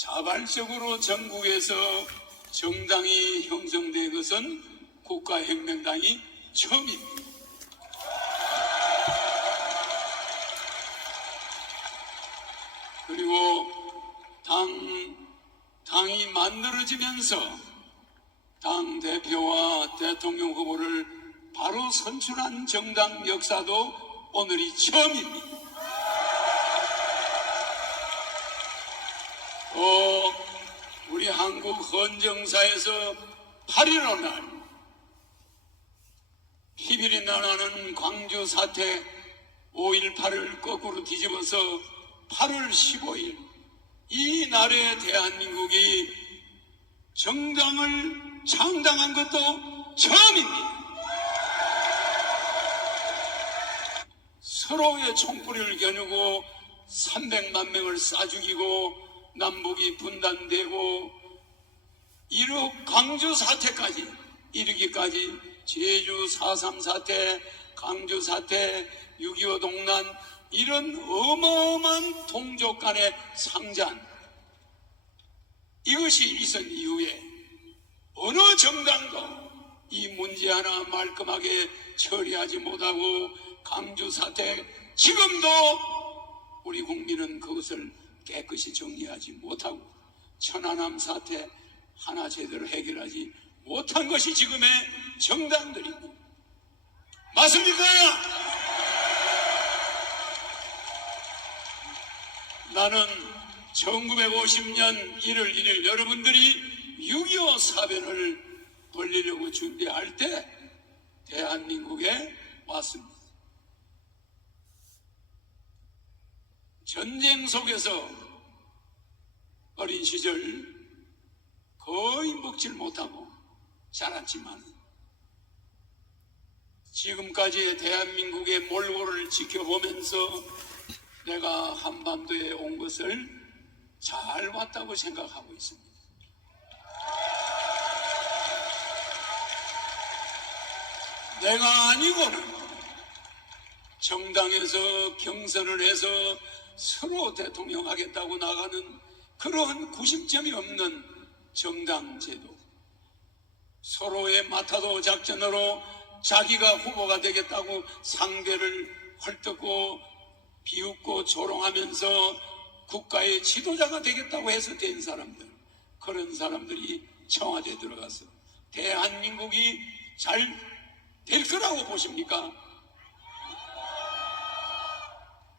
자발적으로 전국에서 정당이 형성된 것은 국가혁명당이 처음입니다. 그리고 당, 당이 만들어지면서 당 대표와 대통령 후보를 바로 선출한 정당 역사도 오늘이 처음입니다. 또 우리 한국 헌정사에서 8.15날 희비리 나라는 광주 사태 5.18을 거꾸로 뒤집어서 8월 15일 이 날에 대한민국이 정당을 창당한 것도 처음입니다. 서로의 총뿌리를 겨누고 300만 명을 쏴 죽이고 남북이 분단되고 이르 광주 사태까지 이르기까지 제주 4.3 사태, 강주 사태, 6.25 동란 이런 어마어마한 동족 간의 상잔 이것이 있은 이후에 어느 정당도 이 문제 하나 말끔하게 처리하지 못하고 강주 사태 지금도 우리 국민은 그것을 깨끗이 정리하지 못하고 천안함 사태 하나 제대로 해결하지 못한 것이 지금의 정당들입니다. 맞습니까? 나는 1950년 1월 1일 여러분들이 6.25 사변을 벌리려고 준비할 때 대한민국에 왔습니다. 전쟁 속에서 어린 시절 거의 먹질 못하고 자랐지만 지금까지의 대한민국의 몰골을 지켜보면서 내가 한반도에 온 것을 잘 왔다고 생각하고 있습니다. 내가 아니고는 정당에서 경선을 해서 서로 대통령 하겠다고 나가는 그러한 구심점이 없는 정당 제도. 서로의 마타도 작전으로 자기가 후보가 되겠다고 상대를 헐뜯고 비웃고 조롱하면서 국가의 지도자가 되겠다고 해서 된 사람들. 그런 사람들이 청와대에 들어가서 대한민국이 잘 될 거라고 보십니까?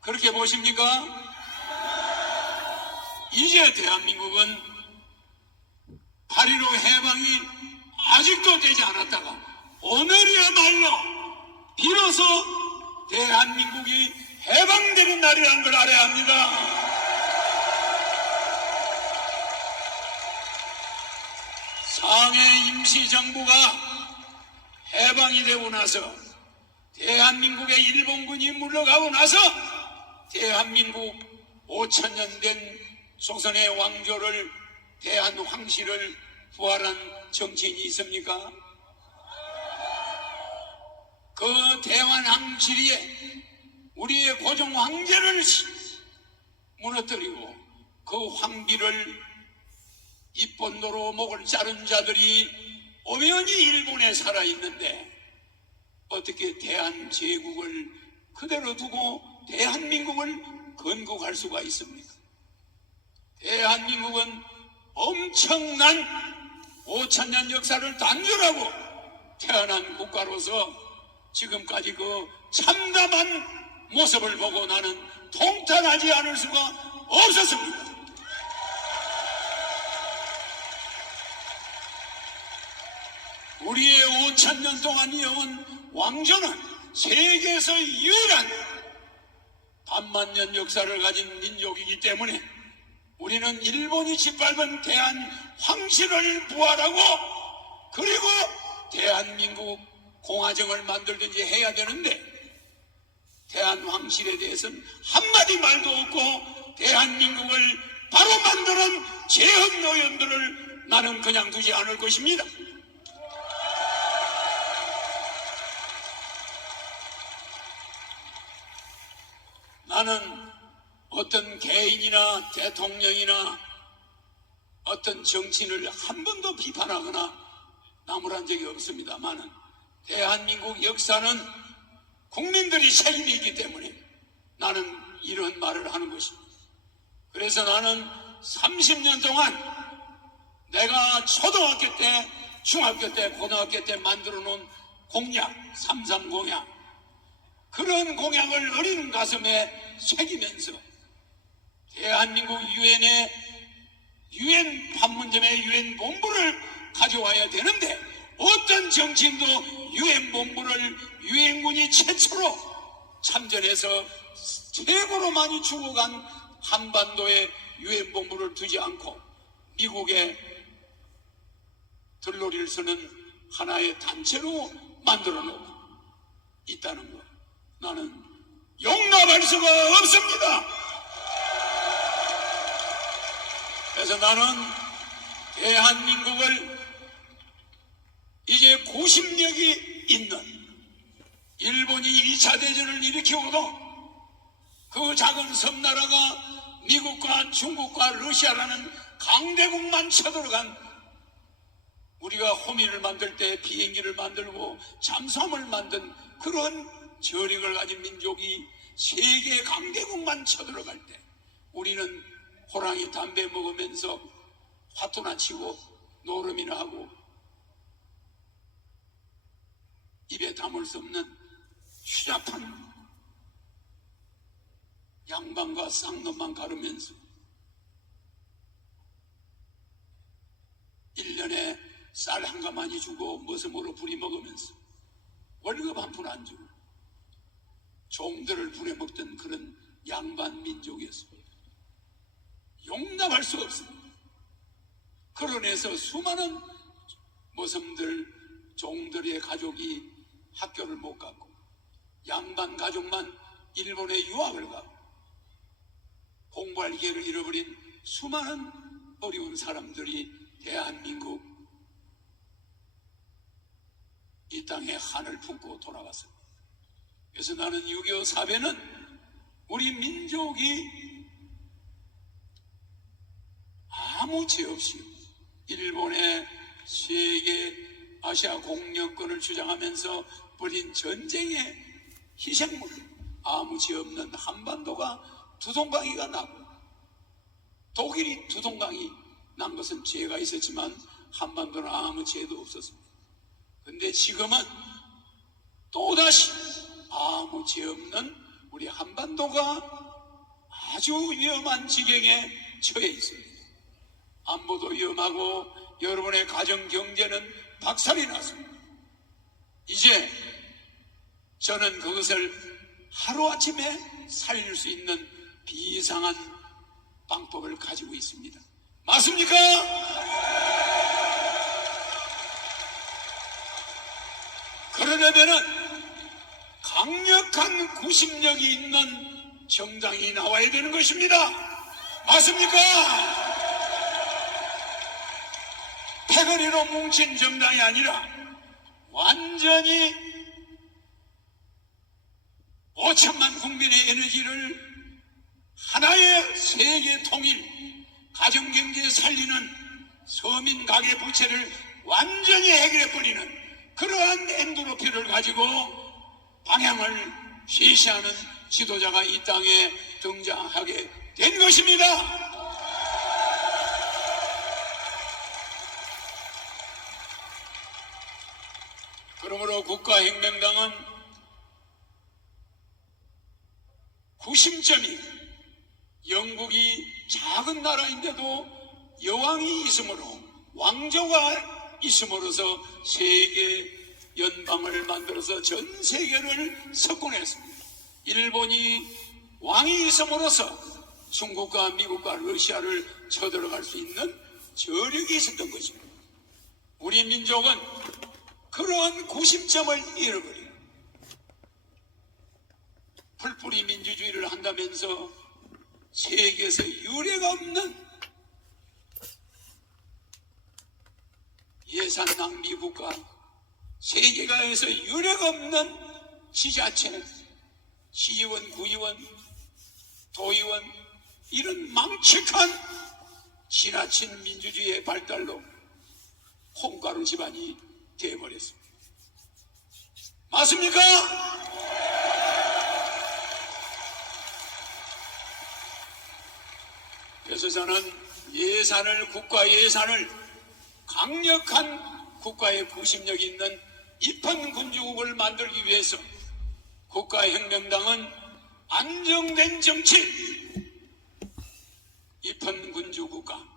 그렇게 보십니까? 이제 대한민국은 8.15 해방이 아직도 되지 않았다가 오늘이야말로 비로소 대한민국이 해방되는 날이라는 걸 알아야 합니다. 상해 임시정부가 해방이 되고 나서 대한민국의 일본군이 물러가고 나서 대한민국 5천년 된 조선의 왕조를 대한 황실을 부활한 정치인이 있습니까? 그 대한 황실이 우리의 고종 황제를 무너뜨리고 그 황비를 입본도로 목을 자른 자들이 엄연히 일본에 살아있는데 어떻게 대한제국을 그대로 두고 대한민국을 건국할 수가 있습니까? 대한민국은 엄청난 5천년 역사를 단절하고 태어난 국가로서 지금까지 그 참담한 모습을 보고 나는 통탄하지 않을 수가 없었습니다. 우리의 5천년 동안 이어온 왕조는 세계에서 유일한 반만년 역사를 가진 민족이기 때문에 우리는 일본이 짓밟은 대한 황실을 부활하고 그리고 대한민국 공화정을 만들든지 해야 되는데 대한 황실에 대해서는 한마디 말도 없고 대한민국을 바로 만드는 재헌 노연들을 나는 그냥 두지 않을 것입니다. 나는 어떤 개인이나 대통령이나 어떤 정치인을 한 번도 비판하거나 나무란 적이 없습니다만은 대한민국 역사는 국민들이 책임이 있기 때문에 나는 이런 말을 하는 것입니다. 그래서 나는 30년 동안 내가 초등학교 때, 중학교 때, 고등학교 때 만들어 놓은 공약, 삼삼 공약, 그런 공약을 어린 가슴에 새기면서 대한민국 유엔의 유엔 판문점의 유엔 본부를 가져와야 되는데 어떤 정치인도 유엔 본부를 유엔군이 최초로 참전해서 최고로 많이 죽어간 한반도에 유엔 본부를 두지 않고 미국의 들놀이를 서는 하나의 단체로 만들어 놓고 있다는 것 나는 용납할 수가 없습니다. 그래서 나는 대한민국을 이제 90력이 있는 일본이 2차 대전을 일으키고도 그 작은 섬나라가 미국과 중국과 러시아라는 강대국만 쳐들어간 우리가 호미를 만들 때 비행기를 만들고 잠수함을 만든 그런 저력을 가진 민족이 세계 강대국만 쳐들어갈 때 우리는 호랑이 담배 먹으면서 화투나 치고 노름이나 하고 입에 담을 수 없는 추잡한 양반과 쌍놈만 가르면서 1년에 쌀 한 가마니 주고 머슴으로 부리 먹으면서 월급 한 푼 안 주고 종들을 부려먹던 그런 양반 민족이었습니다. 용납할 수 없습니다. 그런해서 수많은 모섬들, 종들의 가족이 학교를 못 갔고 양반 가족만 일본에 유학을 가고 공부할 기회를 잃어버린 수많은 어려운 사람들이 대한민국 이 땅에 한을 품고 돌아갔습니다. 그래서 나는 6.25 사배는 우리 민족이 아무 죄 없이 일본의 세계 아시아 공영권을 주장하면서 벌인 전쟁의 희생물 아무 죄 없는 한반도가 두동강이가 나고 독일이 두동강이 난 것은 죄가 있었지만 한반도는 아무 죄도 없었습니다. 근데 지금은 또다시 아무 죄 없는 우리 한반도가 아주 위험한 지경에 처해 있습니다. 안보도 위험하고 여러분의 가정 경제는 박살이 났습니다. 이제 저는 그것을 하루아침에 살릴 수 있는 비상한 방법을 가지고 있습니다. 맞습니까? 그러려면은 강력한 구심력이 있는 정당이 나와야 되는 것입니다. 맞습니까? 패거리로 뭉친 정당이 아니라 완전히 5천만 국민의 에너지를 하나의 세계 통일, 가정경제 살리는 서민 가계 부채를 완전히 해결해버리는 그러한 엔도로피를 가지고 방향을 제시하는 지도자가 이 땅에 등장하게 된 것입니다. 그러므로 국가혁명당은 구심점이 영국이 작은 나라인데도 여왕이 있으므로 왕조가 있음으로써 세계 연방을 만들어서 전 세계를 석권했습니다. 일본이 왕이 있음으로써 중국과 미국과 러시아를 쳐들어갈 수 있는 저력이 있었던 것입니다. 우리 민족은 그러한 구심점을 잃어버려 풀뿌리 민주주의를 한다면서 세계에서 유례가 없는 예산 낭비 국가, 세계가에서 유례가 없는 지자체, 시의원, 구의원, 도의원 이런 망측한 지나친 민주주의의 발달로 콩가루 집안이 되어버렸습니다. 맞습니까? 그래서 저는 예산을 국가 예산을 강력한 국가의 구심력이 있는 입헌 군주국을 만들기 위해서 국가혁명당은 안정된 정치 입헌 군주국가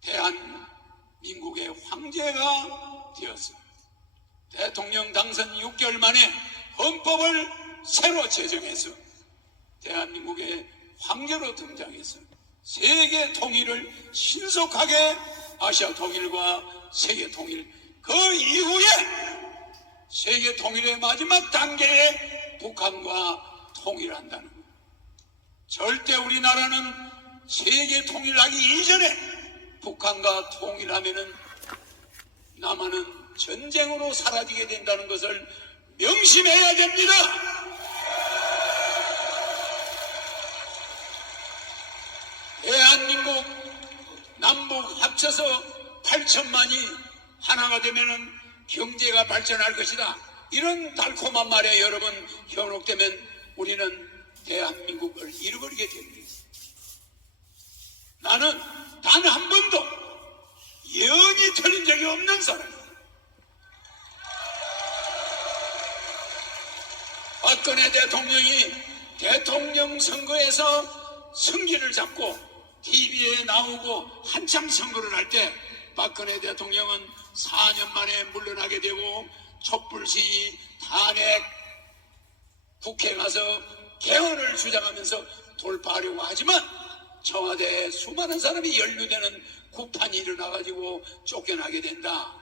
대한민국의 황제가 되었어. 대통령 당선 6개월 만에 헌법을 새로 제정해서 대한민국의 황제로 등장해서 세계 통일을 신속하게 아시아 통일과 세계 통일 그 이후에 세계 통일의 마지막 단계에 북한과 통일한다는 것. 절대 우리나라는 세계 통일하기 이전에 북한과 통일하면은 남한은 전쟁으로 사라지게 된다는 것을 명심해야 됩니다. 대한민국 남북 합쳐서 8천만이 하나가 되면은 경제가 발전할 것이다. 이런 달콤한 말에 여러분 현혹되면 우리는 대한민국을 잃어버리게 됩니다. 나는 단 한 번도 예언이 틀린 적이 없는 사람이야. 박근혜 대통령이 대통령 선거에서 승기를 잡고 TV에 나오고 한참 선거를 할 때 박근혜 대통령은 4년 만에 물러나게 되고 촛불 시위 탄핵 국회 가서 개헌을 주장하면서 돌파하려고 하지만 청와대에 수많은 사람이 연루되는 구판이 일어나가지고 쫓겨나게 된다.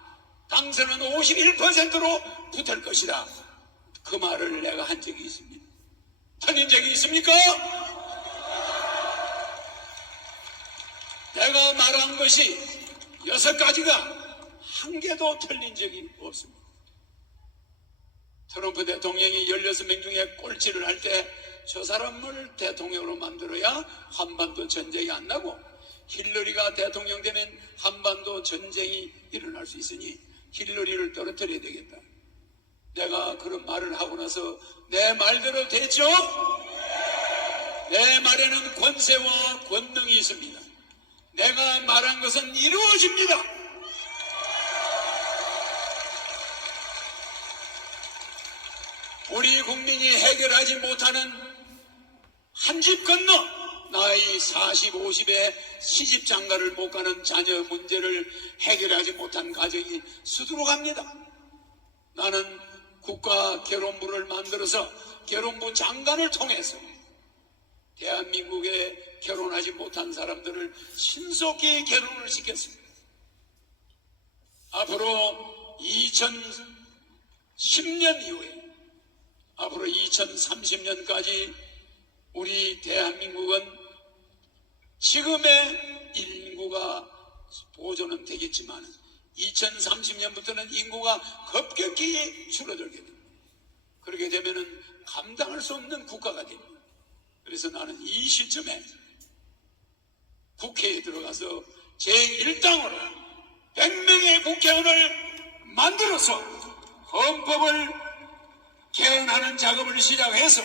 당선은 51%로 붙을 것이다. 그 말을 내가 한 적이 있습니다. 틀린 적이 있습니까? 내가 말한 것이 여섯 가지가 한 개도 틀린 적이 없습니다. 트럼프 대통령이 16명 중에 꼴찌를 할 때 저 사람을 대통령으로 만들어야 한반도 전쟁이 안 나고 힐러리가 대통령 되면 한반도 전쟁이 일어날 수 있으니 힐러리를 떨어뜨려야 되겠다. 내가 그런 말을 하고 나서 내 말대로 됐죠? 내 말에는 권세와 권능이 있습니다. 내가 말한 것은 이루어집니다. 우리 국민이 해결하지 못하는 한 집 건너 나이 40, 50에 시집 장가를 못 가는 자녀 문제를 해결하지 못한 가정이 수두룩합니다. 나는 국가 결혼부를 만들어서 결혼부 장관을 통해서 대한민국에 결혼하지 못한 사람들을 신속히 결혼을 시켰습니다. 앞으로 2010년 이후에 앞으로 2030년까지 우리 대한민국은 지금의 인구가 보존은 되겠지만 2030년부터는 인구가 급격히 줄어들게 됩니다. 그렇게 되면은 감당할 수 없는 국가가 됩니다. 그래서 나는 이 시점에 국회에 들어가서 제1당으로 100명의 국회의원을 만들어서 헌법을 개헌하는 작업을 시작해서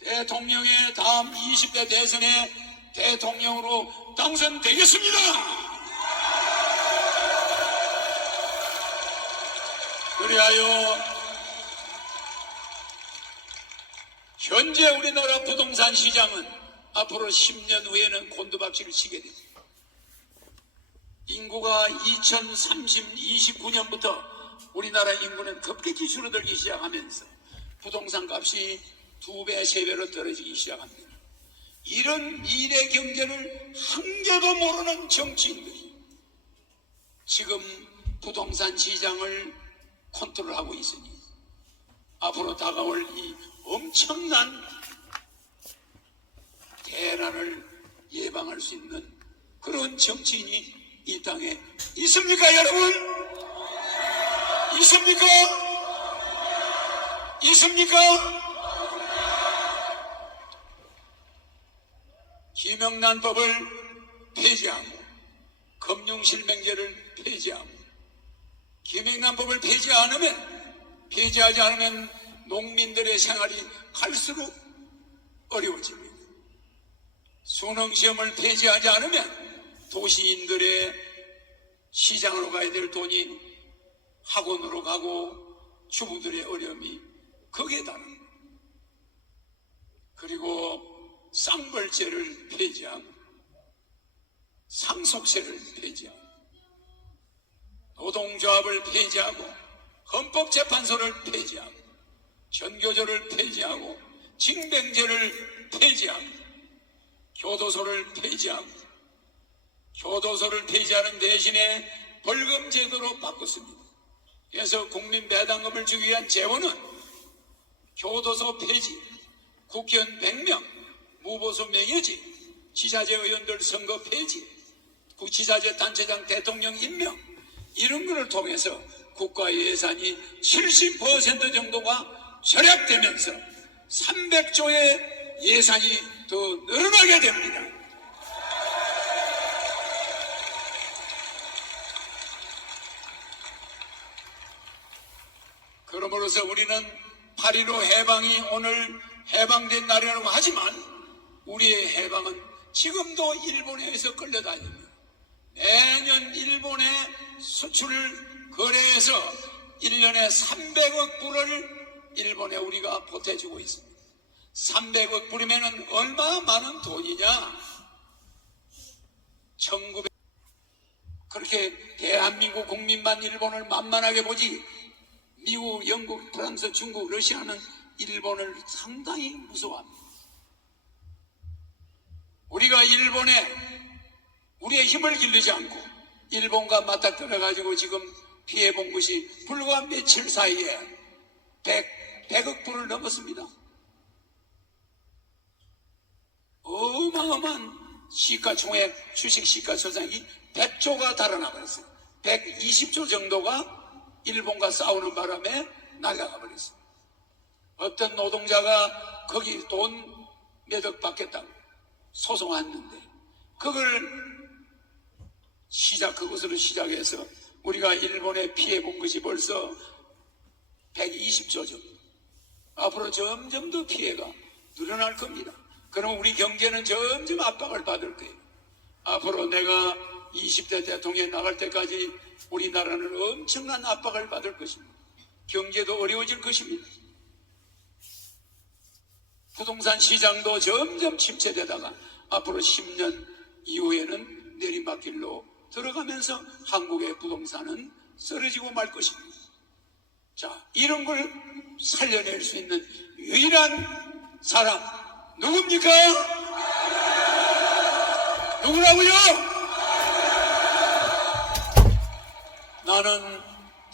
대통령의 다음 20대 대선에 대통령으로 당선되겠습니다. 그리하여 현재 우리나라 부동산 시장은 앞으로 10년 후에는 곤두박질을 치게 됩니다. 인구가 2030, 29년부터 우리나라 인구는 급격히 줄어들기 시작하면서 부동산 값이 두 배, 세 배로 떨어지기 시작합니다. 이런 미래 경제를 한 개도 모르는 정치인들이 지금 부동산 시장을 컨트롤하고 있으니 앞으로 다가올 이 엄청난 대란을 예방할 수 있는 그런 정치인이 이 땅에 있습니까, 여러분? 있습니까? 있습니까? 김영란 법을 폐지하고 금융실명제를 폐지하고 김영란 법을 폐지 않으면 폐지하지 않으면 농민들의 생활이 갈수록 어려워집니다. 수능시험을 폐지하지 않으면 도시인들의 시장으로 가야 될 돈이 학원으로 가고 주부들의 어려움이 달합니다. 그리고 쌍벌제를 폐지하고 상속세를 폐지하고 노동조합을 폐지하고 헌법재판소를 폐지하고 전교조를 폐지하고 징병제를 폐지하고 교도소를 폐지하고 교도소를 폐지하는 대신에 벌금 제도로 바꿨습니다. 그래서 국민 배당금을 주기 위한 재원은 교도소 폐지, 국회의원 100명, 무보수 명예직, 지자체 의원들 선거 폐지, 구치자재 단체장 대통령 임명 이런 것을 통해서 국가 예산이 70% 정도가 절약되면서 300조의 예산이 더 늘어나게 됩니다. 그러므로서 우리는 8.15 해방이 오늘 해방된 날이라고 하지만 우리의 해방은 지금도 일본에 의해서 끌려다닙니다. 매년 일본에 수출 거래해서 1년에 300억 불을 일본에 우리가 보태주고 있습니다. 300억 불이면 얼마나 많은 돈이냐? 1900 그렇게 대한민국 국민만 일본을 만만하게 보지 미국, 영국, 프랑스, 중국, 러시아는 일본을 상당히 무서워합니다. 우리가 일본에 우리의 힘을 길르지 않고 일본과 맞닥뜨려 가지고 지금 피해 본 것이 불과 며칠 사이에 100, 100억 불을 넘었습니다. 어마어마한 시가총액 주식 시가조정이 100조가 달아나 버렸어요. 120조 정도가 일본과 싸우는 바람에 날아가 버렸어요. 어떤 노동자가 거기 돈 몇 억 받겠다고 소송했는데 그걸 시작 그것으로 시작해서 우리가 일본에 피해 본 것이 벌써 120조 정도. 앞으로 점점 더 피해가 늘어날 겁니다. 그럼 우리 경제는 점점 압박을 받을 거예요. 앞으로 내가 20대 대통령 나갈 때까지 우리나라는 엄청난 압박을 받을 것입니다. 경제도 어려워질 것입니다. 부동산 시장도 점점 침체되다가 앞으로 10년 이후에는 내리막길로 들어가면서 한국의 부동산은 쓰러지고 말 것입니다. 자, 이런 걸 살려낼 수 있는 유일한 사람 누굽니까? 누구라고요? 나는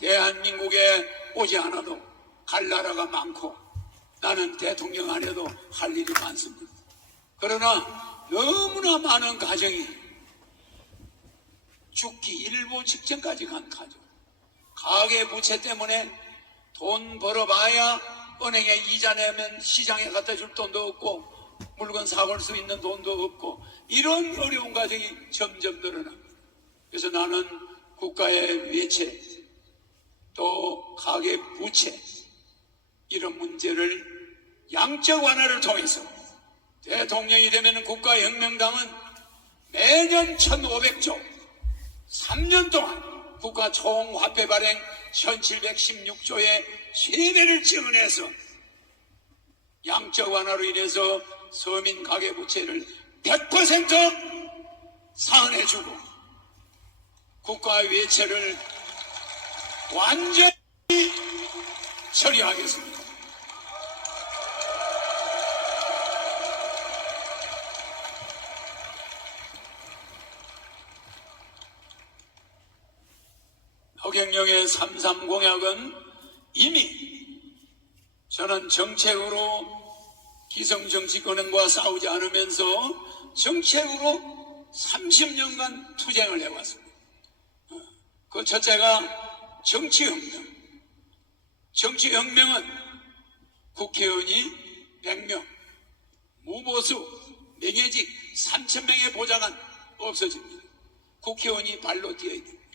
대한민국에 오지 않아도 갈 나라가 많고 나는 대통령 안 해도 할 일이 많습니다. 그러나 너무나 많은 가정이 죽기 일보 직전까지 간 가정. 가계 부채 때문에 돈 벌어봐야 은행에 이자 내면 시장에 갖다 줄 돈도 없고 물건 사올 수 있는 돈도 없고 이런 어려운 가정이 점점 늘어납니다. 그래서 나는 국가의 외채 또 가계 부채 이런 문제를 양적 완화를 통해서 대통령이 되면 국가혁명당은 매년 1,500조 3년 동안 국가 총 화폐 발행 1716조의 세배를 지원해서 양적 완화로 인해서 서민 가계 부채를 100% 상환해주고 국가 외채를 완전히 처리하겠습니다. 허경영의 삼삼 공약은 이미 저는 정책으로 기성 정치권과 싸우지 않으면서 정책으로 30년간 투쟁을 해왔습니다. 어, 그 첫째가 정치혁명. 정치혁명은 국회의원이 100명, 무보수, 명예직 3,000명에 보장한 없어집니다. 국회의원이 발로 뛰어야 됩니다.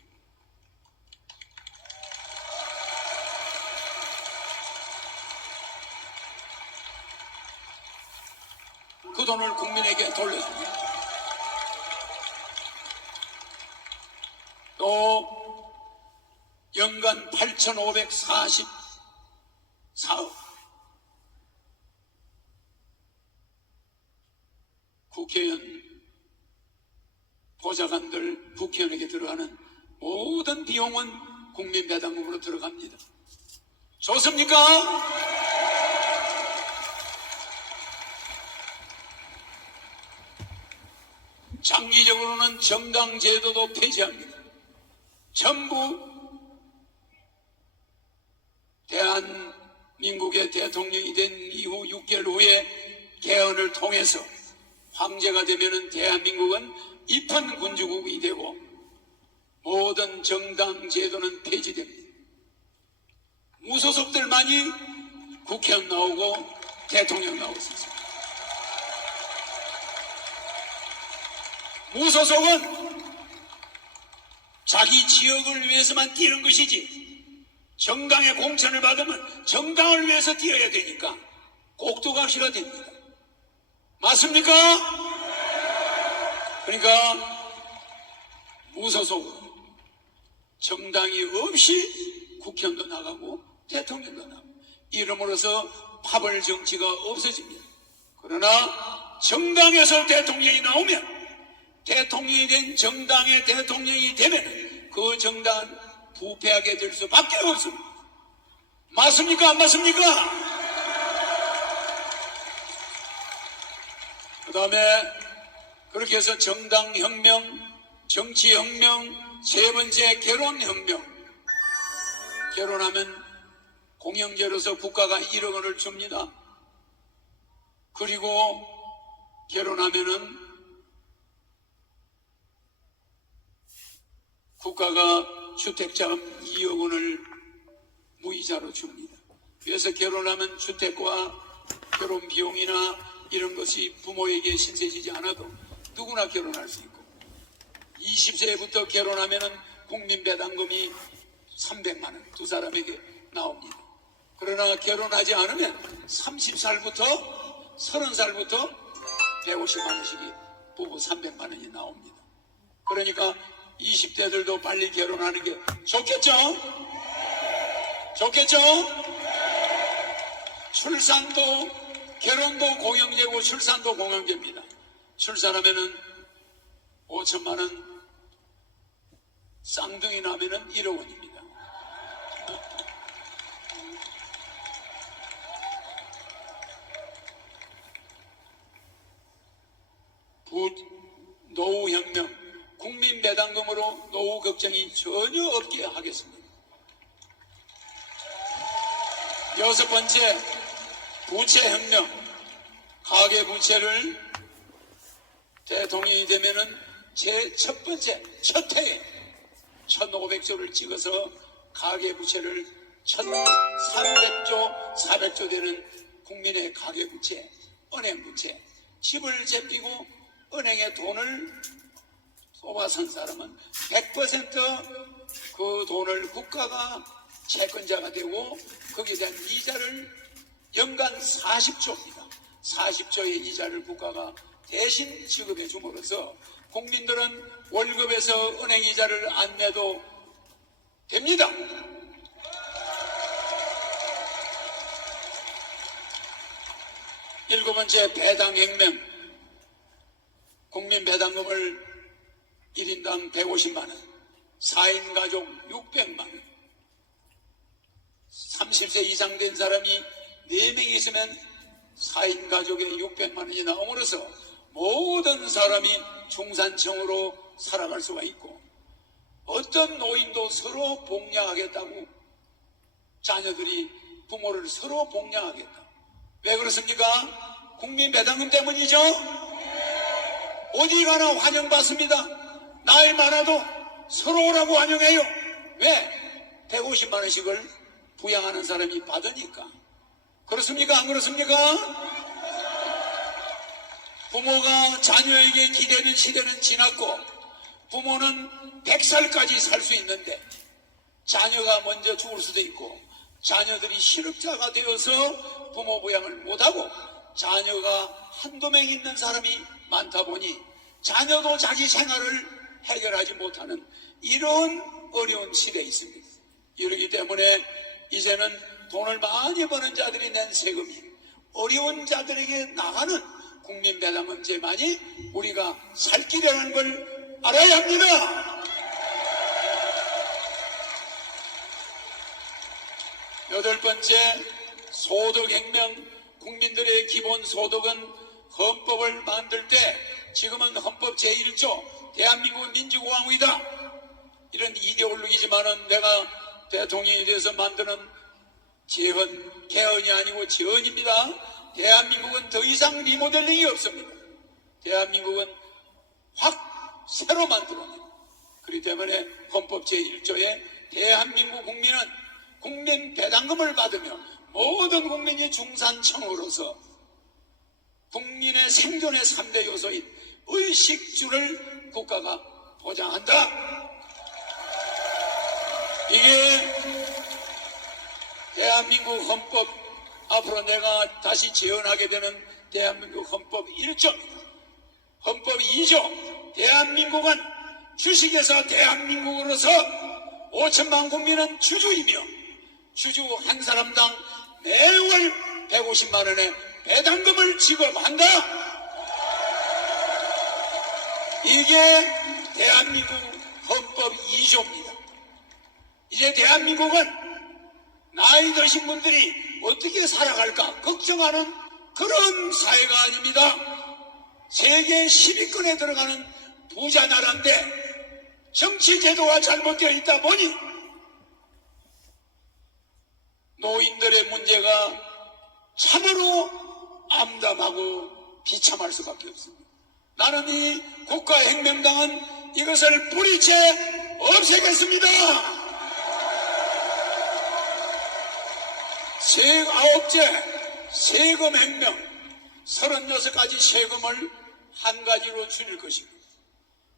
그 돈을 국민에게 돌려줍니다. 또 연간 8,544억 국회의원 보좌관들 국회의원에게 들어가는 모든 비용은 국민 배당금으로 들어갑니다. 좋습니까? 장기적으로는 정당 제도도 폐지합니다. 전부 대한민국의 대통령이 된 이후 6개월 후에 개헌을 통해서 황제가 되면은 대한민국은 입헌 군주국이 되고 모든 정당 제도는 폐지됩니다. 무소속들만이 국회의원 나오고 대통령 나오고 있습니다. 무소속은 자기 지역을 위해서만 뛰는 것이지 정당의 공천을 받으면 정당을 위해서 뛰어야 되니까 꼭두각시가 됩니다. 맞습니까? 그러니까 무소속은 정당이 없이 국회의원도 나가고 대통령도 나가고 이름으로써 파벌 정치가 없어집니다. 그러나 정당에서 대통령이 나오면 대통령이 된 정당의 대통령이 되면 그 정당은 부패하게 될 수밖에 없습니다. 맞습니까? 안 맞습니까? 그 다음에 그렇게 해서 정당혁명, 정치혁명, 세 번째 결혼혁명. 결혼하면 공영제로서 국가가 1억 원을 줍니다. 그리고 결혼하면은 국가가 주택자금 2억 원을 무이자로 줍니다. 그래서 결혼하면 주택과 결혼 비용이나 이런 것이 부모에게 신세지지 않아도 누구나 결혼할 수 있고 20세부터 결혼하면은 국민 배당금이 300만 원 두 사람에게 나옵니다. 그러나 결혼하지 않으면 30살부터 30살부터 150만 원씩이 부부 300만 원이 나옵니다. 그러니까 20대들도 빨리 결혼하는 게 좋겠죠? 좋겠죠? 출산도 결혼도 공영제고 출산도 공영제입니다. 출산하면은 5천만 원, 쌍둥이 나면은 1억 원입니다. 부, 노후혁명, 국민 배당금으로 노후 걱정이 전혀 없게 하겠습니다. 여섯 번째, 부채혁명. 가계 부채를 대통령이 되면은 제 첫 번째, 첫 해에 1500조를 찍어서 가계 부채를 1300조, 400조 되는 국민의 가계 부채, 은행 부채, 집을 제피고 은행에 돈을 쏘아선 사람은 100%그 돈을 국가가 채권자가 되고 거기에 대한 이자를 연간 40조입니다. 40조의 이자를 국가가 대신 지급해 줌으로써 국민들은 월급에서 은행 이자를 안 내도 됩니다. 일곱 번째 배당혁명. 국민 배당금을 1인당 150만 원, 4인 가족 600만 원, 30세 이상 된 사람이 4명이 있으면 4인 가족에 600만 원이 나옴으로써 모든 사람이 중산층으로 살아갈 수가 있고 어떤 노인도 서로 복양하겠다고 자녀들이 부모를 서로 복양하겠다. 왜 그렇습니까? 국민 배당금 때문이죠? 어디 가나 환영받습니다. 나이 많아도 서로 오라고 환영해요. 왜? 150만 원씩을 부양하는 사람이 받으니까. 그렇습니까? 안 그렇습니까? 부모가 자녀에게 기대는 시대는 지났고 부모는 100살까지 살 수 있는데 자녀가 먼저 죽을 수도 있고 자녀들이 실업자가 되어서 부모 부양을 못하고 자녀가 한두 명 있는 사람이 많다 보니 자녀도 자기 생활을 해결하지 못하는 이런 어려운 시대에 있습니다. 이러기 때문에 이제는 돈을 많이 버는 자들이 낸 세금이 어려운 자들에게 나가는 국민 배당 문제만이 우리가 살 길이라는 걸 알아야 합니다. 여덟 번째 소득혁명 국민들의 기본 소득은 헌법을 만들 때 지금은 헌법 제1조 대한민국 민주공화국이다. 이런 이데올로기지만은 내가 대통령이 돼서 만드는 재헌 개헌이 아니고 재헌입니다. 대한민국은 더 이상 리모델링이 없습니다. 대한민국은 확 새로 만들어냅니다. 그렇기 때문에 헌법 제1조에 대한민국 국민은 국민 배당금을 받으며 모든 국민이 중산층으로서 국민의 생존의 3대 요소인 의식주를 국가가 보장한다. 이게 대한민국 헌법 앞으로 내가 다시 재헌하게 되는 대한민국 헌법 1조입니다. 헌법 2조 대한민국은 주식에서 대한민국으로서 5천만 국민은 주주이며 주주 한 사람당 매월 150만 원의 배당금을 지급한다. 이게 대한민국 헌법 2조입니다. 이제 대한민국은 나이 드신 분들이 어떻게 살아갈까 걱정하는 그런 사회가 아닙니다. 세계 10위권에 들어가는 부자 나라인데 정치 제도가 잘못되어 있다 보니 노인들의 문제가 참으로 암담하고 비참할 수밖에 없습니다. 나는 이 국가혁명당은 이것을 뿌리채 없애겠습니다. 세, 아홉째 세금 혁명 36가지 세금을 한 가지로 줄일 것입니다.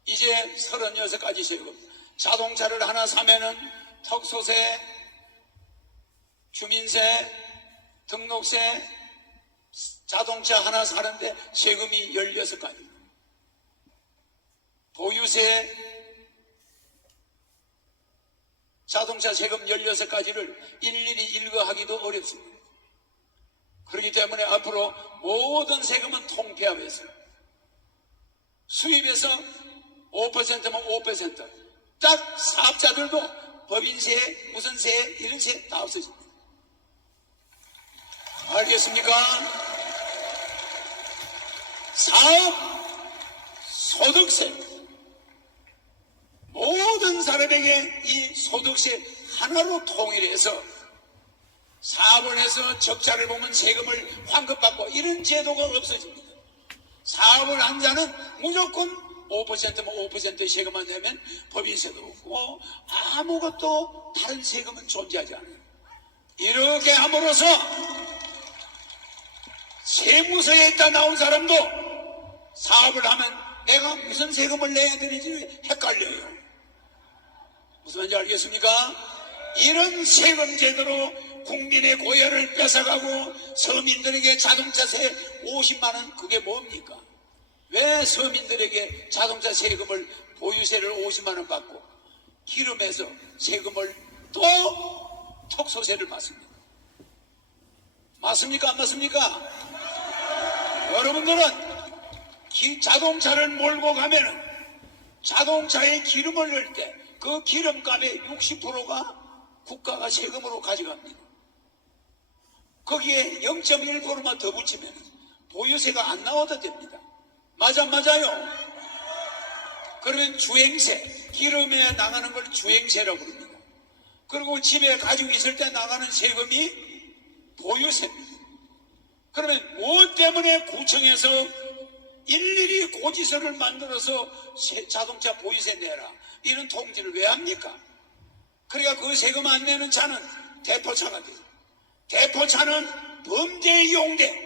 이제 36가지 세금 자동차를 하나 사면은 턱소세 주민세 등록세 자동차 하나 사는데 세금이 16가지 보유세 자동차 세금 16가지를 일일이 일거하기도 어렵습니다. 그렇기 때문에 앞으로 모든 세금은 통폐합해서 수입에서 5%면 5%딱 사업자들도 법인세, 무슨 세, 이런 세 다 없어집니다. 알겠습니까? 사업 소득세 모든 사람에게 이 소득세 하나로 통일해서 사업을 해서 적자를 보면 세금을 환급받고 이런 제도가 없어집니다. 사업을 한 자는 무조건 5%면 5% 세금만 내면 법인세도 없고 아무것도 다른 세금은 존재하지 않아요. 이렇게 함으로써 세무서에 있다 나온 사람도 사업을 하면 내가 무슨 세금을 내야 되는지 헷갈려요. 무슨 말인지 알겠습니까? 이런 세금 제도로 국민의 고열을 뺏어가고 서민들에게 자동차세 50만원 그게 뭡니까? 왜 서민들에게 자동차 세금을 보유세를 50만원 받고 기름에서 세금을 또 톡소세를 받습니까? 맞습니까? 안 맞습니까? 여러분들은 기- 자동차를 몰고 가면은 자동차에 기름을 넣을 때 그 기름값의 60%가 국가가 세금으로 가져갑니다. 거기에 0.1%만 더 붙이면 보유세가 안 나와도 됩니다. 맞아, 맞아요. 그러면 주행세, 기름에 나가는 걸 주행세라고 부릅니다. 그리고 집에 가지고 있을 때 나가는 세금이 보유세입니다. 그러면 무엇 때문에 구청에서 일일이 고지서를 만들어서 세- 자동차 보유세 내라 이런 통지를 왜 합니까? 그러니까 그 세금 안 내는 차는 대포차가 돼요. 대포차는 범죄 이용돼